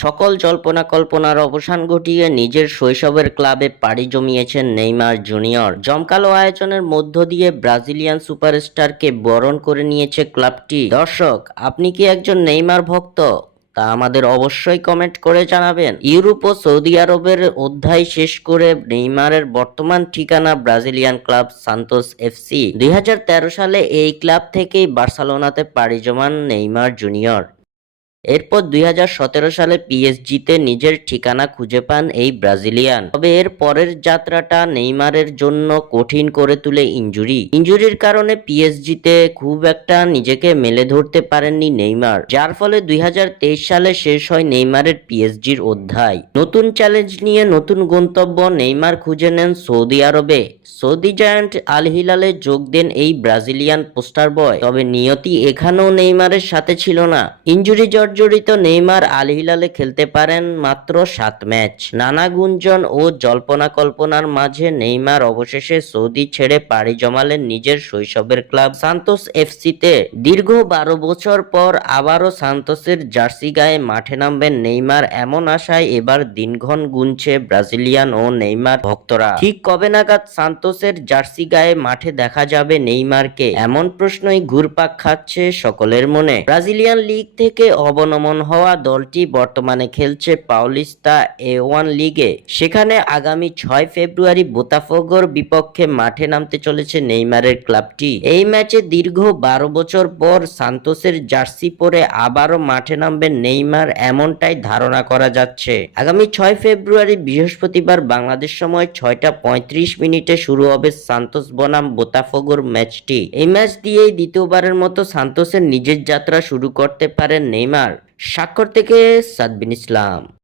সকল জল্পনা কল্পনার অবসান ঘটিয়ে নিজের শৈশবের ক্লাবে পাড়ি জমিয়েছেন নেইমার জুনিয়র। জমকালো আয়োজনের মধ্য দিয়ে ব্রাজিলিয়ান সুপারস্টারকে বরণ করে নিয়েছে ক্লাবটি। দর্শক, আপনি কি একজন নেইমার ভক্ত? তা আমাদের অবশ্যই কমেন্ট করে জানাবেন। ইউরোপ ও সৌদি আরবের অধ্যায় শেষ করে নেইমারের বর্তমান ঠিকানা ব্রাজিলিয়ান ক্লাব সান্তোস এফসি দুই হাজার তেরো সালে এই ক্লাব থেকেই বার্সেলোনাতে পাড়ি জমান নেইমার জুনিয়র। এরপর দুই হাজার সতেরো সালে পিএসজিতে নিজের ঠিকানা খুঁজে পান এই ব্রাজিলিয়ান। তবে এর পরের যাত্রাটা নেইমারের জন্য কঠিন করে তুলে ইনজুরি। ইনজুরির কারণে পিএসজিতে খুব একটা নিজেকে মেলে ধরতে পারেননি নেইমার, যার ফলে দুই হাজার তেইশ সালে শেষ হয় নেইমারের পিএসজির অধ্যায়। নতুন চ্যালেঞ্জ নিয়ে নতুন গন্তব্য নেইমার খুঁজে নেন সৌদি আরবে। সৌদি জায়ান্ট আল হিলালে যোগ দেন এই ব্রাজিলিয়ান পোস্টার বয়, তবে নিয়তি এখানেও নেইমারের সাথে ছিল না। ইঞ্জুরি ইনজুরি জর্জরিত নেইমার আল হিলালে খেলতে পারেন মাত্র সাত ম্যাচ। নানা গুঞ্জন ও জল্পনা কল্পনার মাঝে নেইমার অবশেষে সৌদি ছেড়ে পাড়ি জমালেন নিজের শৈশবের ক্লাব সান্তোস এফসিতে। দীর্ঘ বারো বছর পর আবারও সান্তোসের জার্সি গায়ে মাঠে নামবেন নেইমার এমন আশায় এবার দিনঘন গুনছে ব্রাজিলিয়ান ও নেইমার ভক্তরা। ঠিক কবে নাগাদ সান্তোসের জার্সি গায়ে মাঠে দেখা যাবে নেইমারকে? এমন প্রশ্নই ঘুরপাক খাচ্ছে সকলের মনে। ব্রাজিলিয়ান লিগ থেকে অবনমন হওয়া দলটি বর্তমানে খেলছে পাউলিস্তা এ ওয়ান লিগে। সেখানে আগামী ছয় ফেব্রুয়ারি বোতাফোগোর বিপক্ষে মাঠে নামতে চলেছে নেইমারের ক্লাবটি। এই ম্যাচে দীর্ঘ বারো বছর পর সান্তোসের জার্সি পরে আবারও মাঠে নামবেন নেইমার এমনটাই ধারণা করা যাচ্ছে। আগামী ছয় ফেব্রুয়ারি বৃহস্পতিবার বাংলাদেশ সময় ছয়টা পঁয়ত্রিশ মিনিটে শুরু হবে সান্তোস বনাম বোতাফোগোর ম্যাচটি। এই ম্যাচ দিয়েই দ্বিতীয়বারের মতো সান্তোসের নিজের যাত্রা শুরু করতে পারেন নেইমার। স্বাক্ষর থেকে সাদবিন ইসলাম।